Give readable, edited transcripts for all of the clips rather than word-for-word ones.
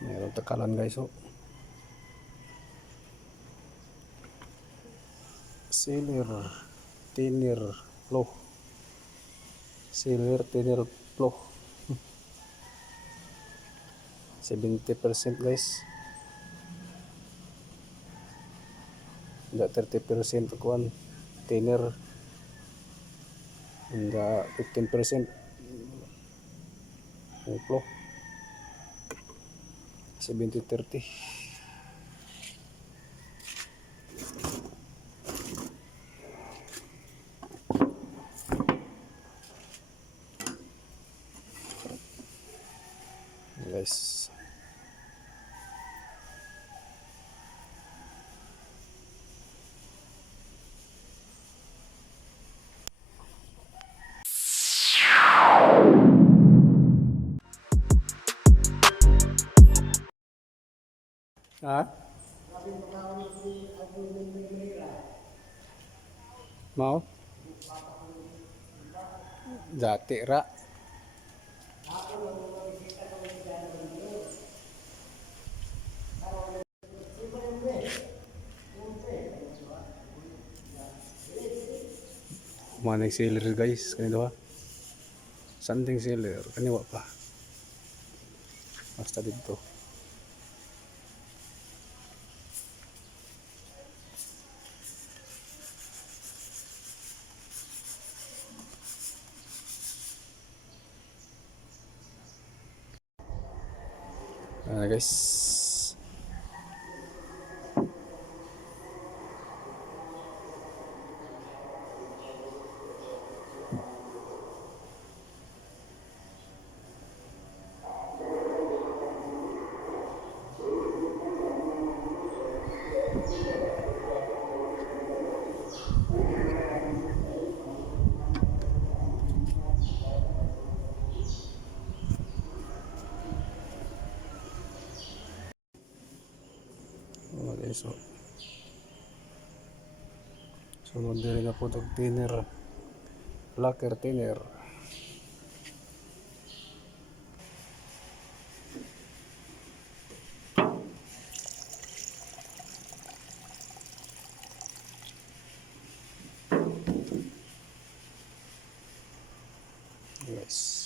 Meron takalan guys, oh. Sealer, thinner, flow. Sealer, thinner, flow. 70% guys. Hingga 30% kuan thinner. Hingga 15% flow. 70-30. Guys. Ha? Mau? Dati ra. Manay sealer guys, kanina ba? Sanding sealer, kaniwa pa. Basta dito. Guys. Okay, so sunod din na po itong thinner, lacquer thinner. Guys.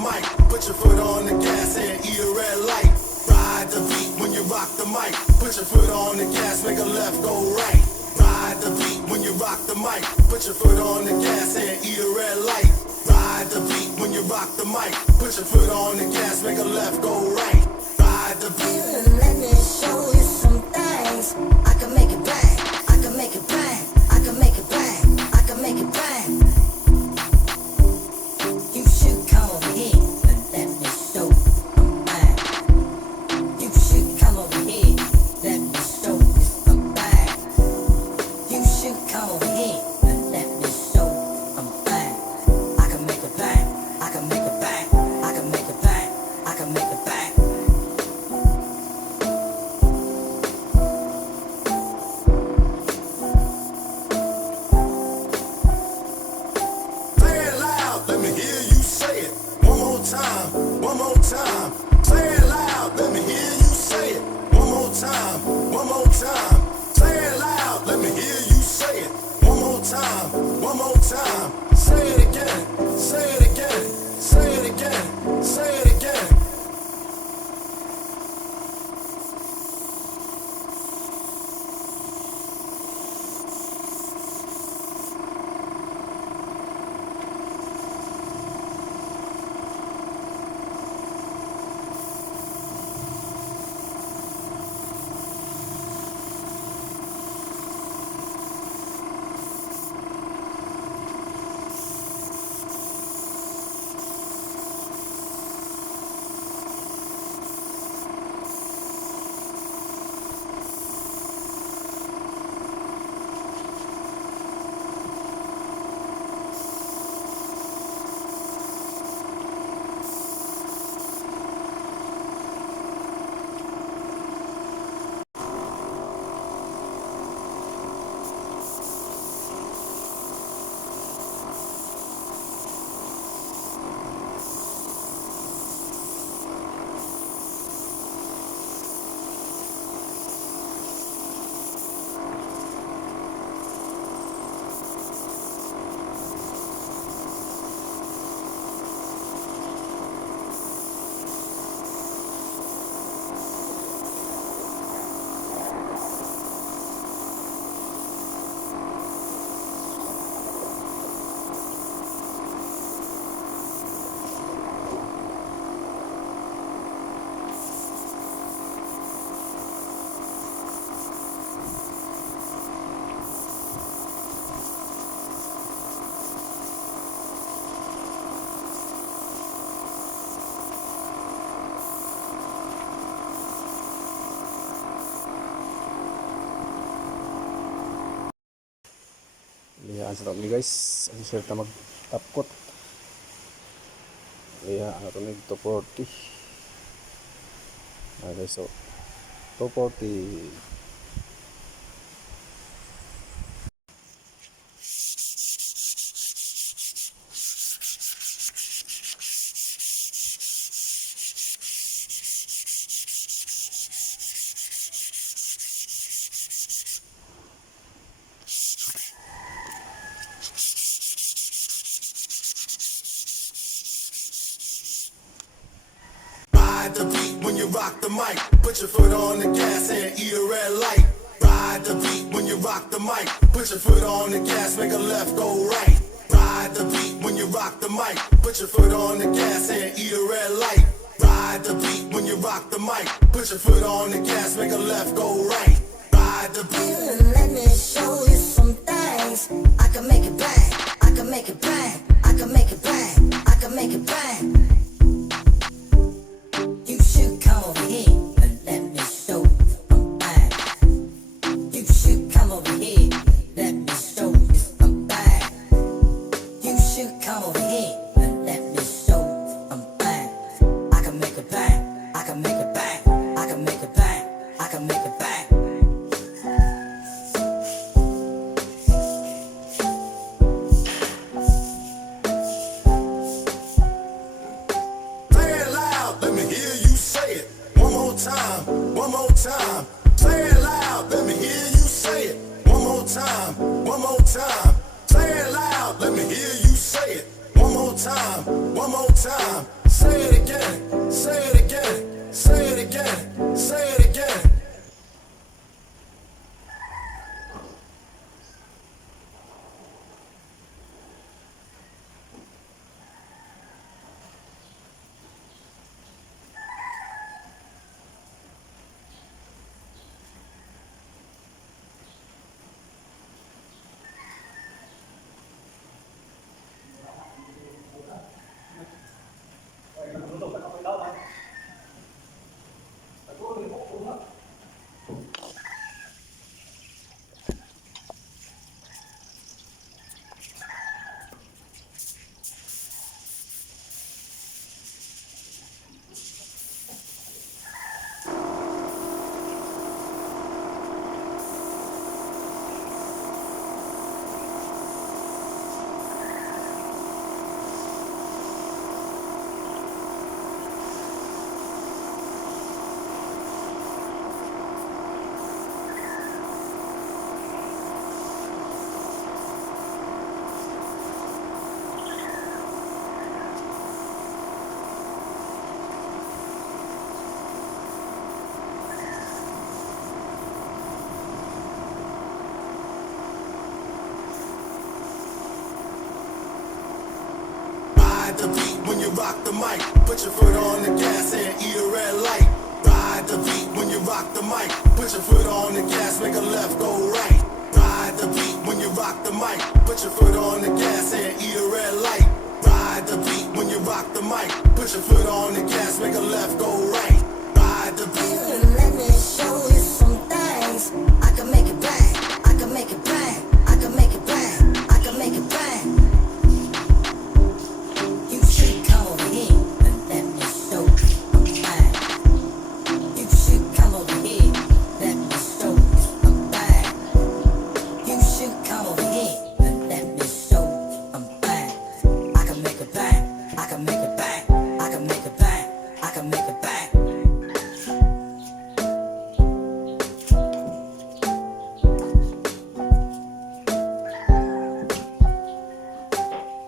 mic. Put your foot on the gas and eat a red light. Ride the beat when you rock the mic. Put your foot on the gas, make a left, go right. Ride the beat when you rock the mic. Put your foot on the gas and eat a red light. Ride the beat when you rock the mic. Put your foot on the gas, make a left, go right. Ride the beat. Let me show you some things. I can make it bang. I can make it bang. I can make it bang. I can make it bang. You should come over here and let me show you some bang. You should come over here. Let me show you some bang. You should come over here and let me show you some bang. I can make it bang. I can make it bang. I can make it bang. I can make it bang. Say it loud, let me hear you say it. One more time, one more time. Say it loud, let me hear you say it. One more time, one more time. Say it loud, let me hear you say it. One more time, one more time. Say it again, say it again, say it again, say it again. Lihaan sa ni guys. Ang share ta magtapkot. Lihaan ato ni 240. Okay, so 240. Ride the beat when you rock the mic. Put your foot on the gas and eat a red light. Ride the beat when you rock the mic. Put your foot on the gas, make a left, go right. Ride the beat when you rock the mic. Put your foot on the gas and eat a red light. Ride the beat when you rock the mic. Put your foot on the gas, make a left, go right. Ride the beat. Let me show you some things. I can make it bang. I can make it bang. I can make it bang. I can make it bang. You should come over here and let me show you some bang. You should come over here. Let me show you some bang. You should come over here and let me show you some bang. I can make it bang. I can make it bang. I can make it bang. I can make it bang. Say it loud, let me hear you say it. One more time, one more time. Say it loud, let me hear you say it. One more time, one more time. Say it loud, let me hear you say it. One more time, one more time. say it again, say it again, say it again, say it again. Ride the beat when you rock the mic. Put your foot on the gas and eat a red light. Ride the beat when you rock the mic. Put your foot on the gas, make a left go right. Ride the beat when you rock the mic. Put your foot on the gas and eat a red light. Ride the beat when you rock the mic. Put your foot on the gas, make a left go right. Ride the beat. Let me show you some things. I can make it bang. I can make it bang. I can make it bang. I can make it bang. You should come over here and let me show you I'm bang. You should come over here. Let me show you I'm bang. You should come over here and let me show you I'm bang. I can make it bang. I can make it bang. I can make it bang. I can make it bang.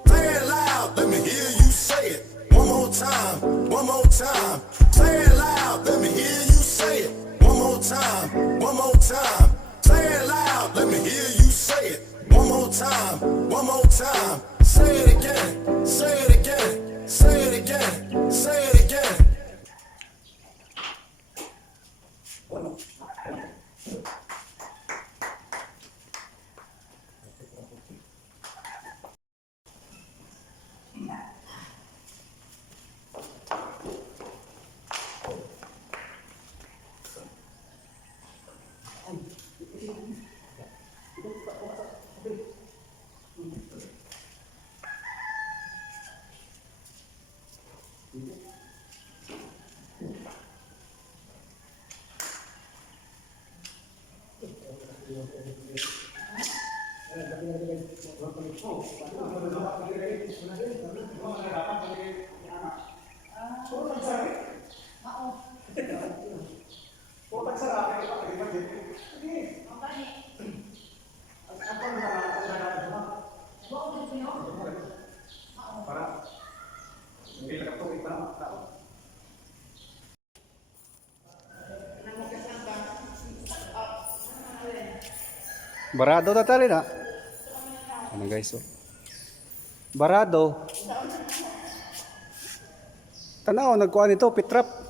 Play it loud, let me hear you say it. One more time, one more time. Play it loud, let me hear you say it. One more time, one more time. Play it loud, let me hear you say it. One more time, one more time. Say it again, say it again, say it again, say it again. Barado na tali na. Ano guys, oh. Barado. Tanaw, nagkuhan ito, pitrap.